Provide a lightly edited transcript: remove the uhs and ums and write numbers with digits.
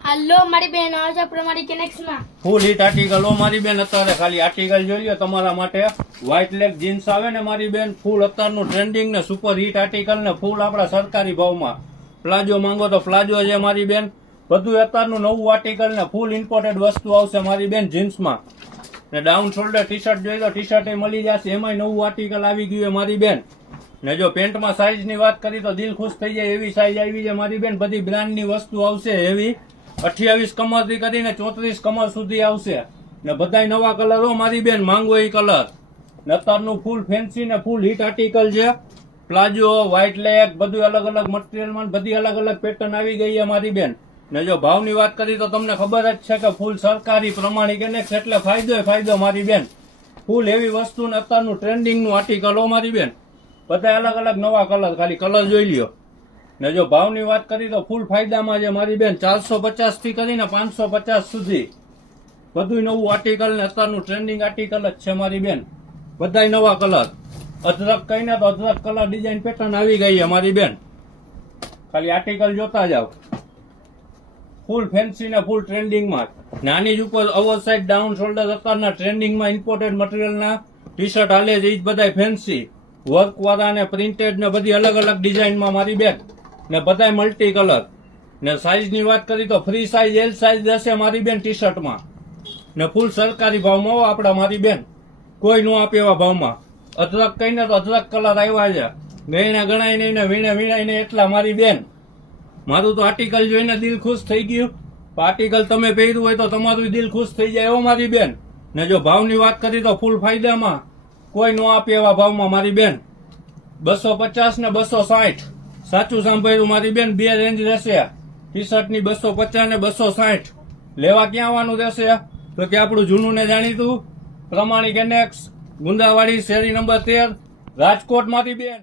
હાલો મારી બેન આવે છે પ્રમાણે કનેક્શનમાં ફૂલ હિટ આર્ટિકલ હો મારી બેન. અત્યારે ખાલી આર્ટિકલ જોઈ લો તમારા માટે. વ્હાઇટ લેગ જીન્સ આવે ને મારી બેન, ફૂલ અત્યારનું ટ્રેન્ડિંગ ને સુપર હિટ આર્ટિકલ ને ફૂલ આપણા સરકારી ભાવમાં. પ્લાઝો માંગો તો પ્લાઝો છે મારી બેન. બધું અત્યારનું નવું આર્ટિકલ ને ફૂલ ઇમ્પોર્ટેડ વસ્તુ આવશે મારી બેન જીન્સમાં. ને ડાઉન શોલ્ડર ટી શર્ટ જોઈ તો ટી શર્ટ મળી જશે. એમાંય નવું આર્ટિકલ આવી ગયું છે મારી બેન. ને જો પેન્ટમાં સાઈઝ ની વાત કરી તો દિલ ખુશ થઈ જાય એવી સાઈઝ આવી છે મારી બેન. બધી બ્રાન્ડ ની વસ્તુ આવશે એવી. 28 કમર થી કરીને 34 કમર સુધી આવશે. ને બધાય નવા કલર હો મારી બેન, માંગો એ કલર. ને અત્યારનું ફૂલ ફેન્સી ને ફૂલ હિટ આર્ટિકલ છે. પ્લાઝો, વ્હાઇટ લેગ, બધું અલગ અલગ મટીરિયલમાં બધી અલગ અલગ પેટર્ન આવી ગઈ છે મારી બેન. ને જો ભાવની વાત કરી તો તમને ખબર જ છે કે ફૂલ સરકારી પ્રમાણિક એટલે ફાયદો મારી બેન. ફૂલ એવી વસ્તુ ને અત્યારનું ટ્રેન્ડિંગ નું આર્ટિકલ હો મારી બેન. બધા અલગ અલગ નવા કલર, ખાલી કલર જોઈ લ્યો. ને જો ભાવની વાત કરી તો ફૂલ ફાયદામાં છે મારી બેન. 450 થી કરીને 550 સુધી બધું નવું આર્ટિકલ ને અત્યારનું ટ્રેન્ડિંગ આર્ટિકલ જ છે મારી બેન. બધાય નવા કલર. અદરક કહીને તો અદરક કલર ડિઝાઇન પેટર્ન આવી ગઈ છે મારી બેન. ખાલી આર્ટિકલ જોતા જાવ. ફૂલ ફેન્સી ને ફૂલ ટ્રેન્ડિંગમાં. નાની જ ઉપર ઓવર સાઇડ ડાઉન શોલ્ડર અત્યારના ટ્રેન્ડિંગમાં ઇમ્પોર્ટેડ મટીરિયલના ટી શર્ટ હાલે છે. એ જ બધા ફેન્સી વર્ક વાળા ને પ્રિન્ટેડ ને બધી અલગ અલગ ડિઝાઇનમાં મારી બેન. ને બધાય મલ્ટી કલર. ને સાઈઝ ની વાત કરી તો ફ્રી સાઈઝ એલ સાઈઝ રહેશે મારી બેન ટી શર્ટમાં. ને ફૂલ સરકારી ભાવમાં હો આપડા મારી બેન. કોઈ નો આપે એવા ભાવમાં. અદરક કહીને તો અદરક કલર આવ્યા છે. ગયણા ગણાય નહીં ને વીણે વીણાય નહીં એટલા મારી બેન. મારું તો આર્ટિકલ જોઈને દિલ ખુશ થઈ ગયું. આર્ટિકલ તમે પહેર્યું હોય તો તમારું દિલ ખુશ થઈ જાય એવો મારી બેન. ને જો ભાવની વાત કરી તો ફૂલ ફાયદામાં. કોઈ નો આપે એવા ભાવમાં મારી બેન. 250 ને 260. સાચું સાંભળ્યું મારી બેન. બે રેન્જ રહેશે ટી શર્ટ ની. 250 ને 260. લેવા ક્યાં આવવાનું રહેશે તો કે આપણું જૂનું ને જાણીતું પ્રમાણિક એનેક્સ, ગુંદાવાડી, શેરી નંબર 13, રાજકોટ મારી બેન.